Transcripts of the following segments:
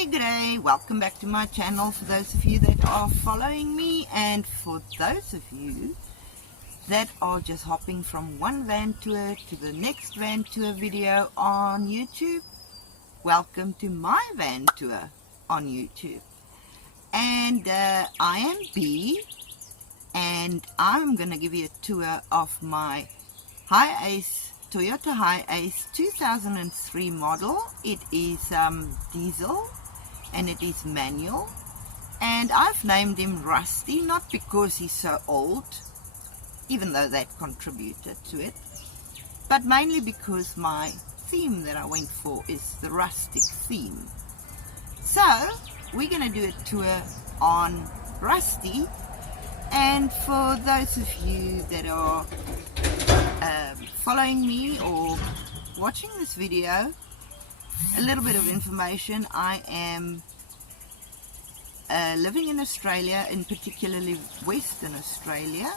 Good day, welcome back to my channel for those of you that are following me, and for those of you that are just hopping from one van tour to the next van tour video on YouTube. Welcome to my van tour on YouTube. And I am B, and I'm gonna give you a tour of my Toyota Hi-Ace 2003 model. It is diesel and it is manual, and I've named him Rusty, not because he's so old, even though that contributed to it, but mainly because my theme that I went for is the rustic theme. So we're going to do a tour on Rusty, and for those of you that are following me or watching this video, a little bit of information. I am living in Australia, in particularly Western Australia,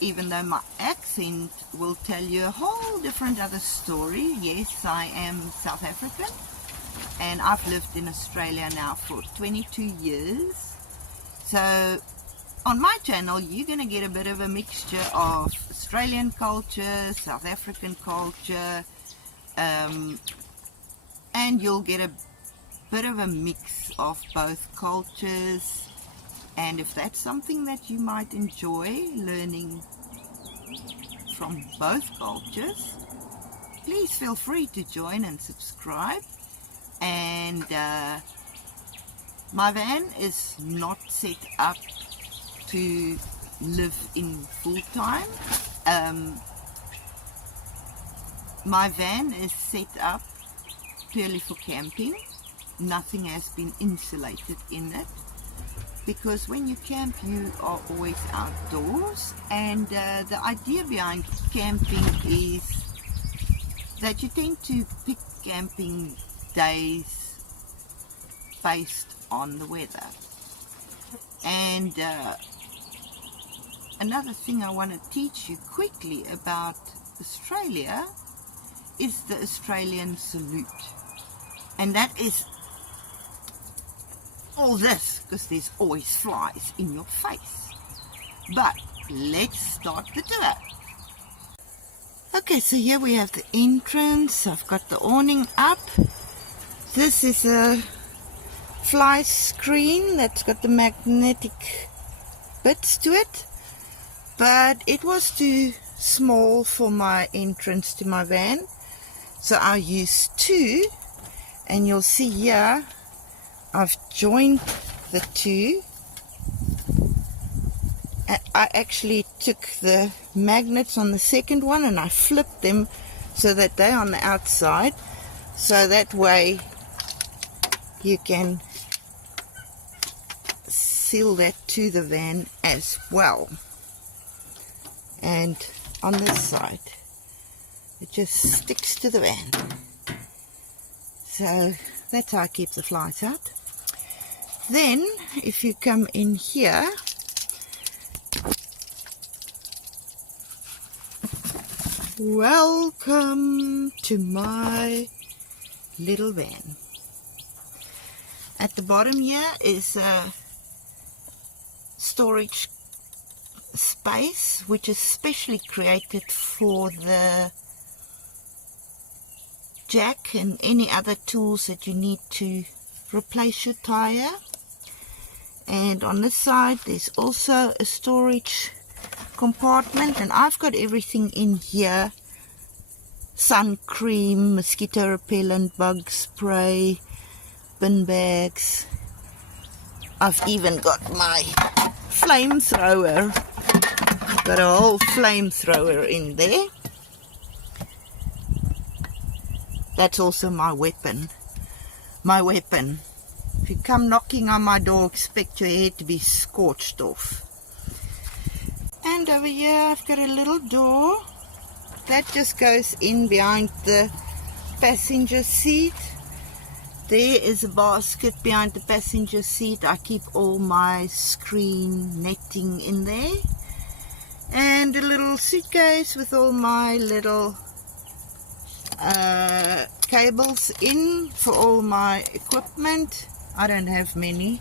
even though my accent will tell you a whole different other story. Yes, I am South African, and I've lived in Australia now for 22 years. So on my channel you're going to get a bit of a mixture of Australian culture, South African culture, and you'll get a bit of a mix of both cultures. And if that's something that you might enjoy, learning from both cultures, please feel free to join and subscribe. And my van is not set up to live in full time. My van is set up purely for camping. Nothing has been insulated in it, because when you camp you are always outdoors, and the idea behind camping is that you tend to pick camping days based on the weather. And another thing I want to teach you quickly about Australia is the Australian salute. And that is all this, because there's always flies in your face. But let's start the tour. Okay, so here we have the entrance. I've got the awning up. This is a fly screen that's got the magnetic bits to it, but it was too small for my entrance to my van, so I used two. And you'll see here I've joined the two. I actually took the magnets on the second one and I flipped them so that they're on the outside, so that way you can seal that to the van as well. And on this side it just sticks to the van. So that's how I keep the flies out. Then if you come in here, welcome to my little van. At the bottom here is a storage space which is specially created for the jack and any other tools that you need to replace your tire. And on this side there's also a storage compartment, and I've got everything in here: sun cream, mosquito repellent, bug spray, bin bags. I've even got my flamethrower. Got a whole flamethrower in there. That's also my weapon. My weapon. If you come knocking on my door, expect your head to be scorched off. And over here I've got a little door that just goes in behind the passenger seat. There is a basket behind the passenger seat. I keep all my screen netting in there. And a little suitcase with all my little cables in for all my equipment. I don't have many,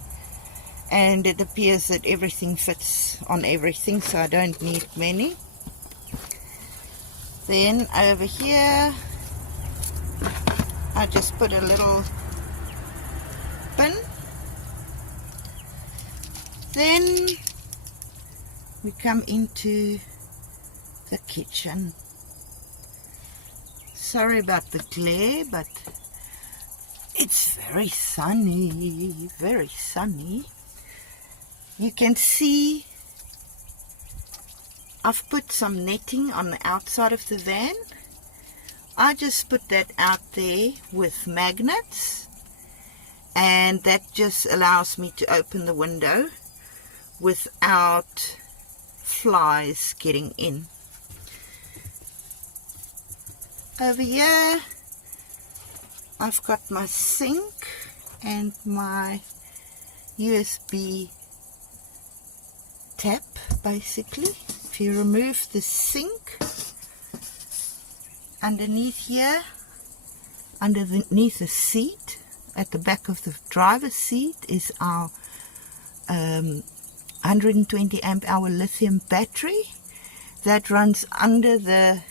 and it appears that everything fits on everything, so I don't need many. Then over here I just put a little pin. Then we come into the kitchen. Sorry about the glare, but it's very sunny, very sunny. You can see I've put some netting on the outside of the van. I just put that out there with magnets, and that just allows me to open the window without flies getting in. Over here I've got my sink and my USB tap. Basically, if you remove the sink, underneath here, underneath the seat, at the back of the driver's seat, is our 120 amp hour lithium battery that runs under the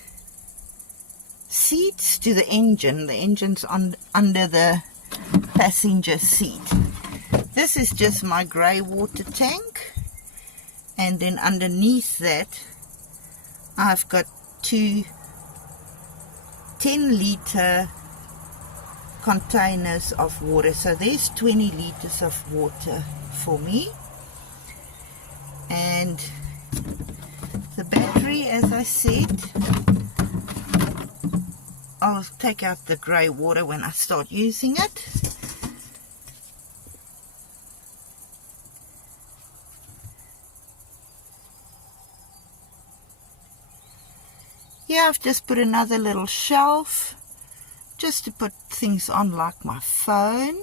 seats to the engine. The engine's under the passenger seat. This is just my grey water tank, and then underneath that I've got two 10-litre containers of water. So there's 20 litres of water for me. And the battery, as I said, I'll take out the grey water when I start using it. Here I've just put another little shelf just to put things on, like my phone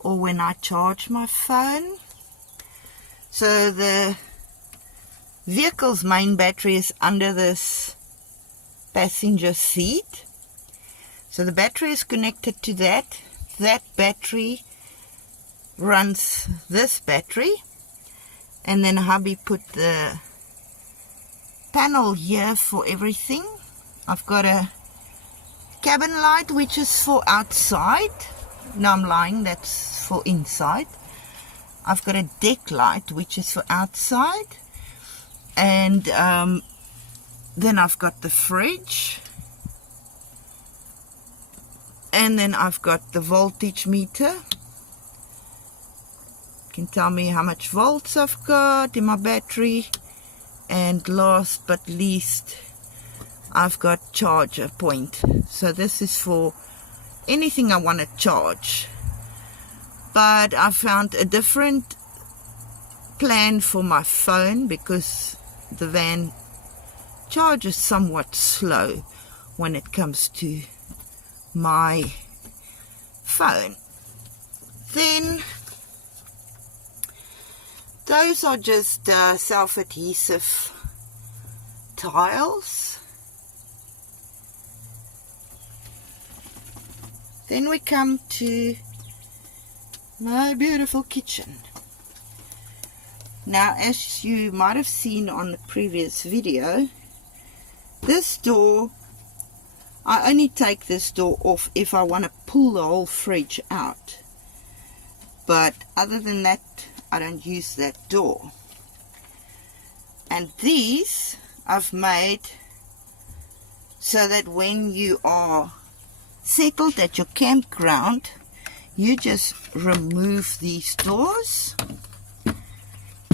or when I charge my phone. So the vehicle's main battery is under this passenger seat. So the battery is connected to that. That battery runs this battery, and then hubby put the panel here for everything. I've got a cabin light which is for outside. No, I'm lying, that's for inside. I've got a deck light which is for outside, and then I've got the fridge, and then I've got the voltage meter. It can tell me how much volts I've got in my battery. And last but least, I've got charger point. So this is for anything I want to charge. But I found a different plan for my phone because the van charges somewhat slow when it comes to my phone. Then those are just self-adhesive tiles. Then we come to my beautiful kitchen. Now, as you might have seen on the previous video, this door, I only take this door off if I want to pull the whole fridge out. But other than that, I don't use that door. And these I've made so that when you are settled at your campground, you just remove these doors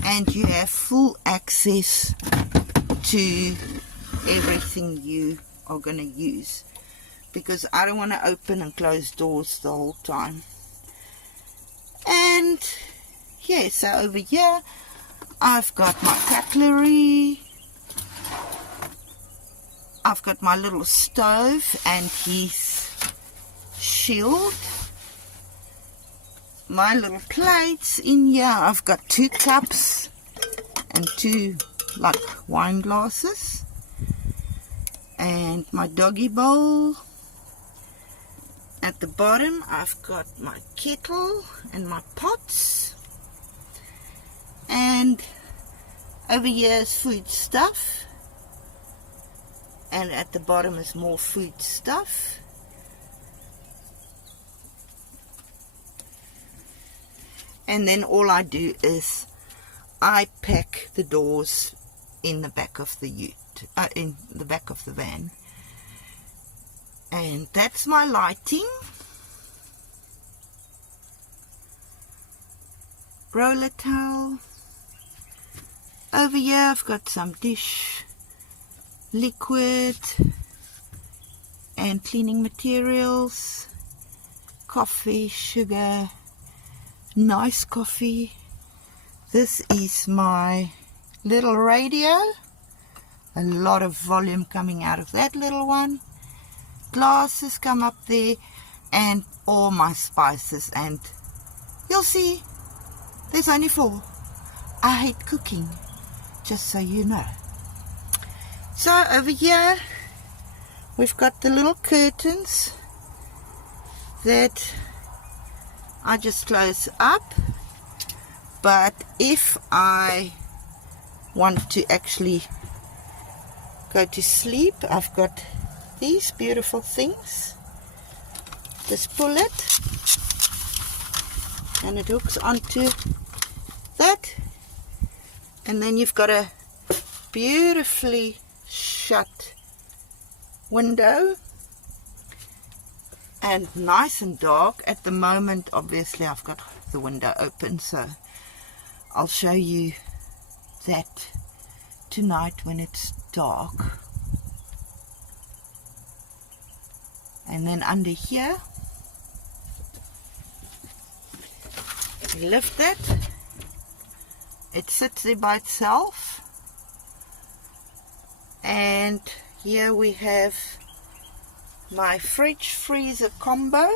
and you have full access to everything you are going to use, because I don't want to open and close doors the whole time. And yeah, so over here I've got my cutlery, I've got my little stove and his shield, my little plates in here. I've got 2 cups and 2 like wine glasses, and my doggy bowl, At the bottom I've got my kettle and my pots, and over here is food stuff, and at the bottom is more food stuff. And then all I do is I pack the doors in the back of the in the back of the van. And that's my lighting. Roller towel. Over here I've got some dish liquid and cleaning materials, coffee, sugar, nice coffee. This is my little radio. A lot of volume coming out of that little one. Glasses come up there, and all my spices, and you'll see there's only 4. I hate cooking, just so you know. So over here we've got the little curtains that I just close up, but if I want to actually go to sleep, I've got these beautiful things. Just pull it and it hooks onto that, and then you've got a beautifully shut window and nice and dark. At the moment obviously I've got the window open, so I'll show you that tonight when it's dark. And then under here, you lift it, it sits there by itself. And here we have my fridge freezer combo.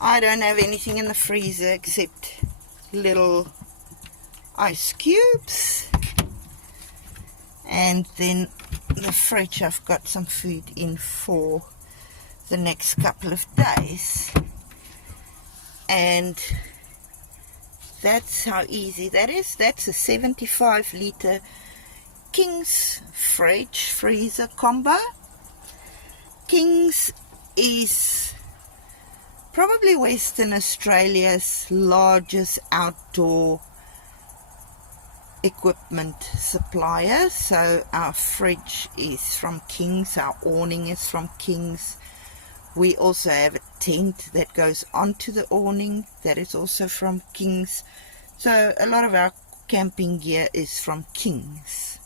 I don't have anything in the freezer except little ice cubes, and then the fridge I've got some food in for the next couple of days. And that's how easy that is. That's a 75-litre King's fridge freezer combo. King's is probably Western Australia's largest outdoor equipment supplier. So our fridge is from King's, our awning is from King's. We also have a tent that goes onto the awning that is also from King's. So a lot of our camping gear is from King's.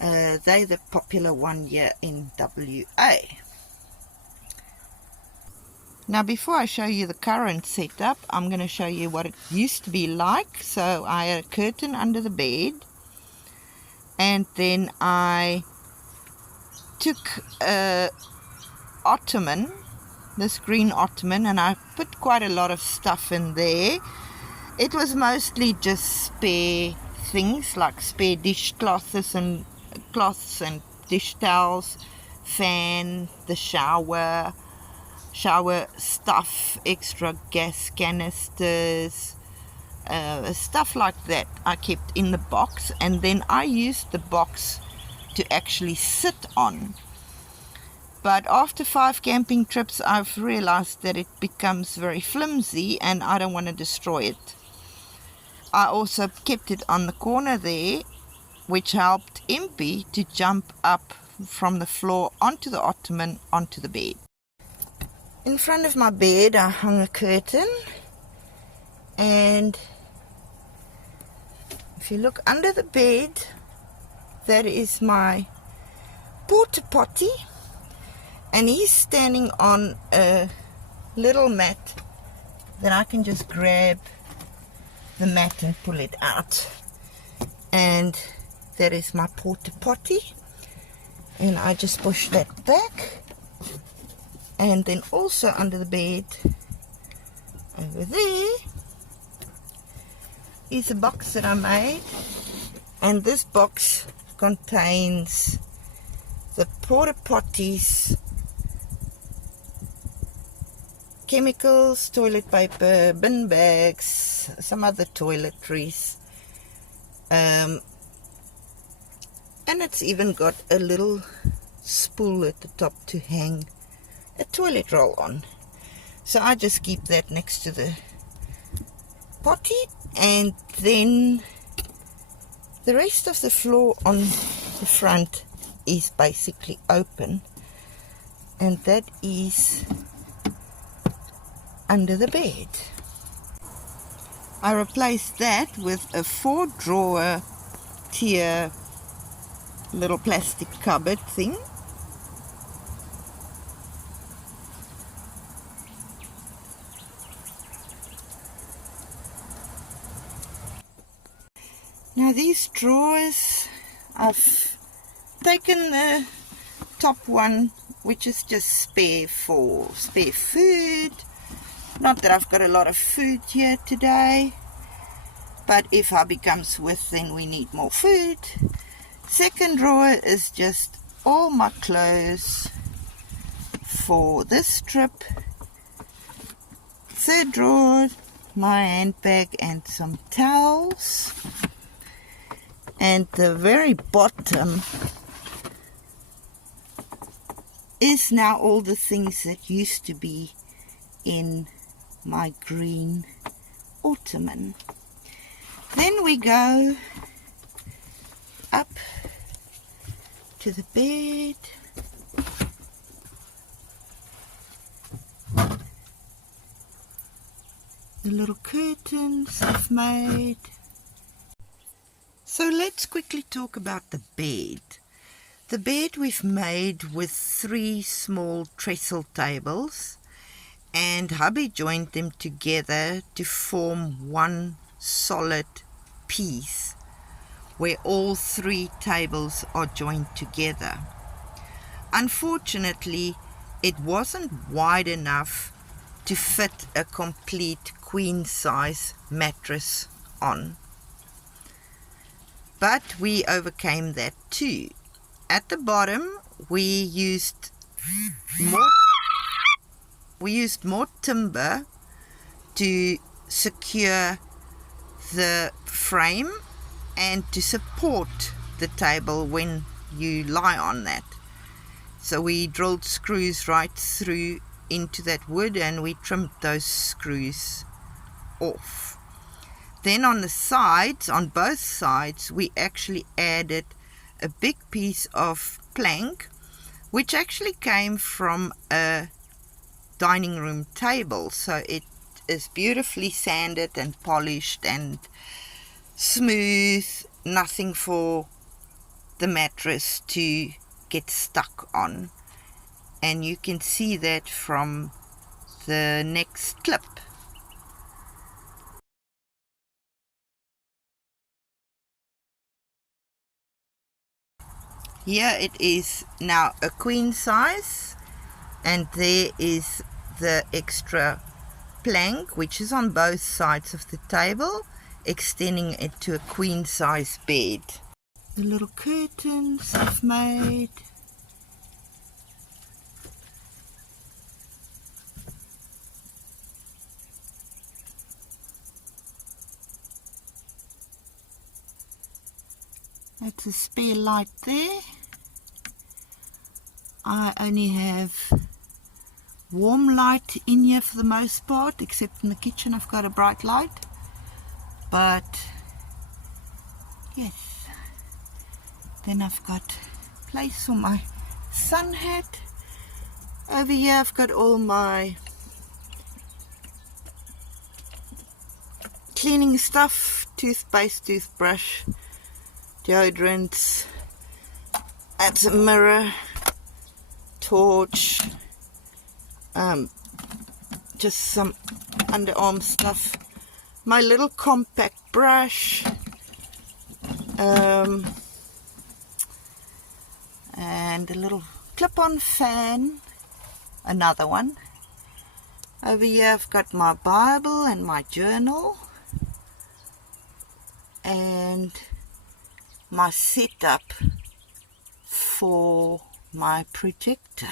They're the popular one here in WA. Now before I show you the current setup, I'm going to show you what it used to be like. So I had a curtain under the bed, and then I took a ottoman, this green ottoman, and I put quite a lot of stuff in there. It was mostly just spare things like spare dishcloths and dish towels, fan, the shower stuff, extra gas canisters, stuff like that I kept in the box, and then I used the box to actually sit on. But after 5 camping trips I've realized that it becomes very flimsy and I don't want to destroy it. I also kept it on the corner there, which helped Impy to jump up from the floor onto the ottoman onto the bed. In front of my bed I hung a curtain, and if you look under the bed, that is my porta potty, and he's standing on a little mat that I can just grab the mat and pull it out, and that is my porta potty, and I just push that back. And then also under the bed over there is a box that I made, and this box contains the porta potties chemicals, toilet paper, bin bags, some other toiletries. And it's even got a little spool at the top to hang a toilet roll on. So I just keep that next to the potty, and then the rest of the floor on the front is basically open, and that is under the bed. I replaced that with a 4-drawer tier little plastic cupboard thing. Now these drawers, I've taken the top one, which is just spare food. Not that I've got a lot of food here today, but if hubby comes with, then we need more food. Second drawer is just all my clothes for this trip. Third drawer, my handbag and some towels. And the very bottom is now all the things that used to be in my green ottoman. Then we go up to the bed. The little curtains I've made. So let's quickly talk about the bed. The bed we've made with 3 small trestle tables, and hubby joined them together to form one solid piece where all 3 tables are joined together. Unfortunately, it wasn't wide enough to fit a complete queen size mattress on. But we overcame that too. At the bottom, we used more timber to secure the frame and to support the table when you lie on that. So we drilled screws right through into that wood, and we trimmed those screws off. Then on the sides, on both sides, we actually added a big piece of plank, which actually came from a dining room table. So it is beautifully sanded and polished and smooth, nothing for the mattress to get stuck on. And you can see that from the next clip. Here it is now a queen size, and there is the extra plank which is on both sides of the table, extending it to a queen size bed. The little curtains I've made. That's a spare light there. I only have warm light in here for the most part, except in the kitchen I've got a bright light. But yes, then I've got place for my sun hat. Over here I've got all my cleaning stuff, toothpaste, toothbrush, deodorants. That's a mirror, torch, just some underarm stuff, my little compact brush, and a little clip-on fan, another one. Over here I've got my Bible and my journal, and my setup for my projector.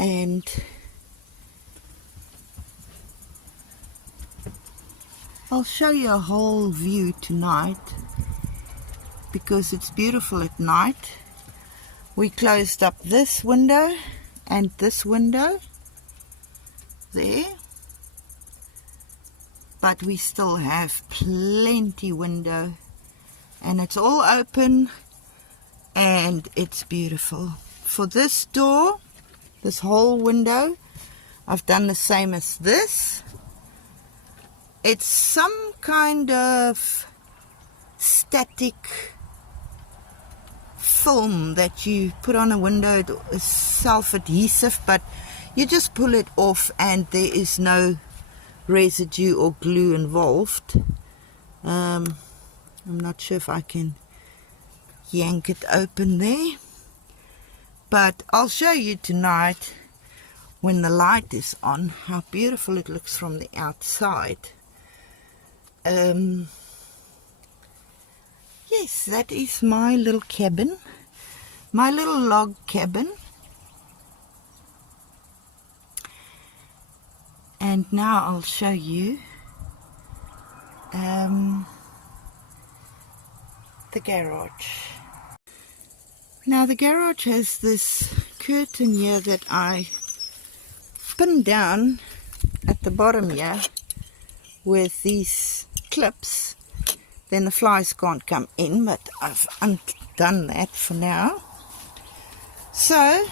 and I'll show you a whole view tonight because it's beautiful at night. We closed up this window and this window there, but we still have plenty window and it's all open and it's beautiful. For this door, this whole window, I've done the same as this. It's some kind of static film that you put on a window. It's self-adhesive, but you just pull it off and there is no residue or glue involved. I'm not sure if I can yank it open there, but I'll show you tonight when the light is on how beautiful it looks from the outside. Yes, that is my little cabin, my little log cabin. And now I'll show you the garage. Now the garage has this curtain here that I pinned down at the bottom here with these clips. Then the flies can't come in, but I've undone that for now. So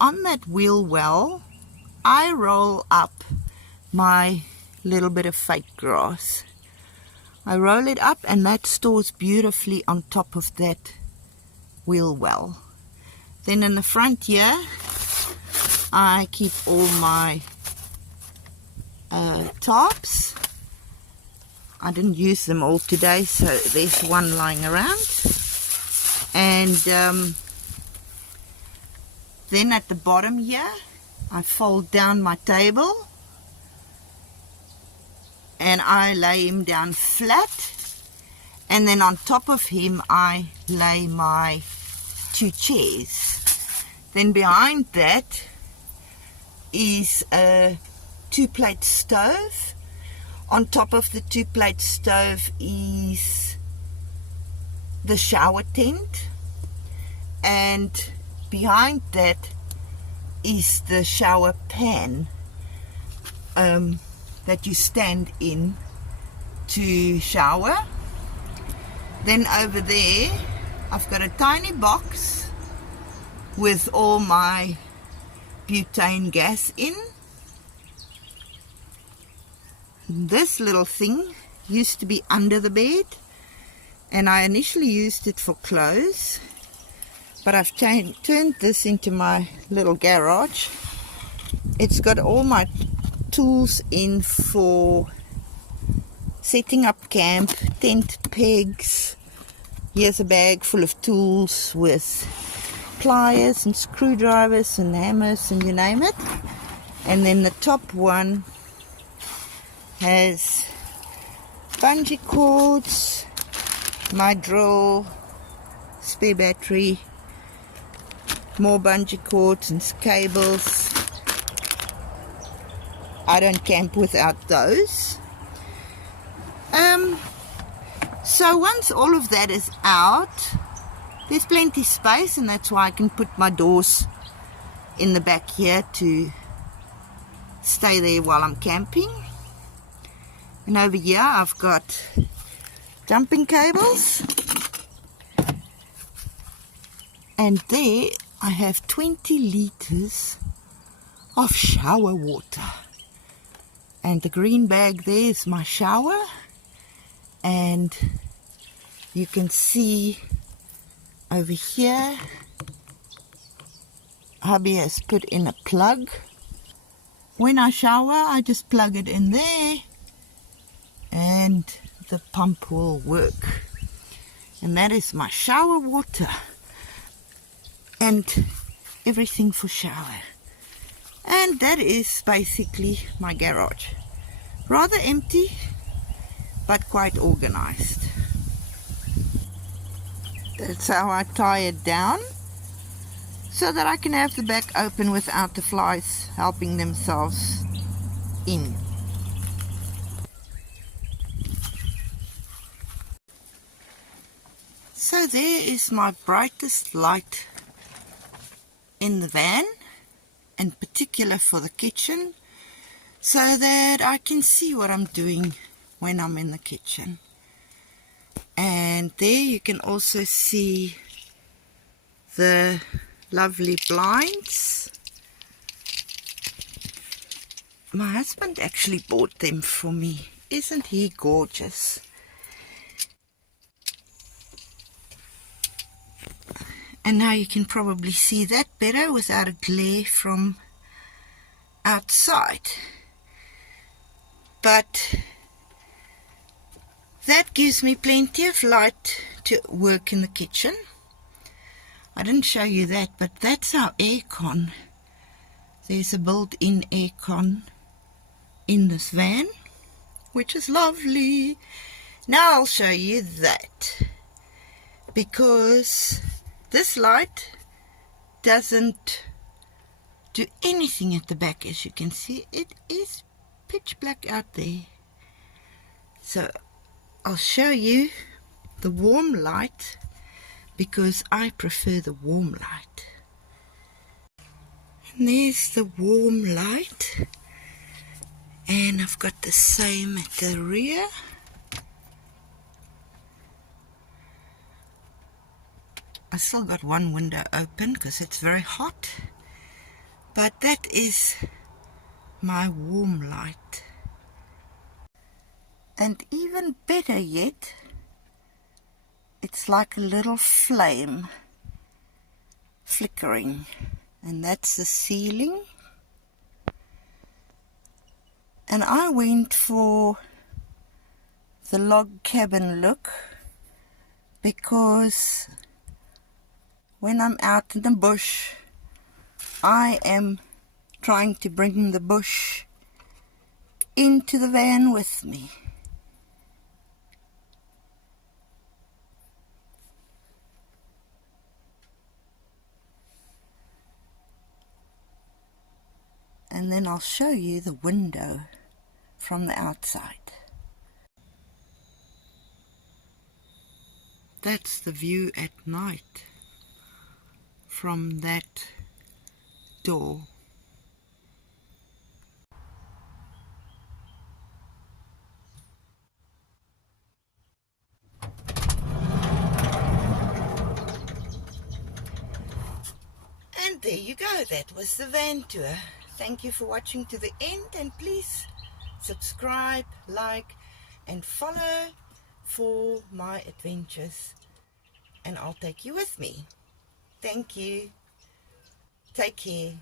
on that wheel well, I roll up my little bit of fake grass. I roll it up and that stores beautifully on top of that wheel well. Then in the front here, I keep all my tarps. I didn't use them all today, so there's one lying around. And then at the bottom here, I fold down my table and I lay him down flat, and then on top of him I lay my 2 chairs. Then behind that is a 2-plate stove. On top of the 2-plate stove is the shower tent, and behind that is the shower pan that you stand in to shower. Then over there I've got a tiny box with all my butane gas in. This little thing used to be under the bed and I initially used it for clothes, but I've turned this into my little garage. It's got all my tools in for setting up camp, tent pegs. Here's a bag full of tools with pliers and screwdrivers and hammers and you name it. And then the top one has bungee cords, my drill, spare battery, more bungee cords and cables. I don't camp without those. So once all of that is out, there's plenty space, and that's why I can put my doors in the back here to stay there while I'm camping. And over here I've got jumping cables, and there I have 20 liters of shower water. And the green bag there is my shower, and you can see over here hubby has put in a plug. When I shower I just plug it in there and the pump will work. And that is my shower water and everything for shower. And that is basically my garage. Rather empty, but quite organized. That's how I tie it down. so that I can have the back open without the flies helping themselves in. So there is my brightest light in the van, in particular for the kitchen, so that I can see what I'm doing when I'm in the kitchen. And there you can also see the lovely blinds. My husband actually bought them for me. Isn't he gorgeous? And now you can probably see that better without a glare from outside. But that gives me plenty of light to work in the kitchen. I didn't show you that, but that's our aircon. There's a built-in aircon in this van, which is lovely. Now I'll show you that, because this light doesn't do anything at the back. As you can see, it is pitch black out there. So I'll show you the warm light, because I prefer the warm light. And there's the warm light, and I've got the same at the rear. I still got one window open because it's very hot, but that is my warm light. And even better yet, it's like a little flame flickering, and that's the ceiling. And I went for the log cabin look because when I'm out in the bush, I am trying to bring the bush into the van with me. And then I'll show you the window from the outside. That's the view at night from that door. And there you go, that was the van tour. Thank you for watching to the end, and please subscribe, like and follow for my adventures, and I'll take you with me. Thank you. Take care.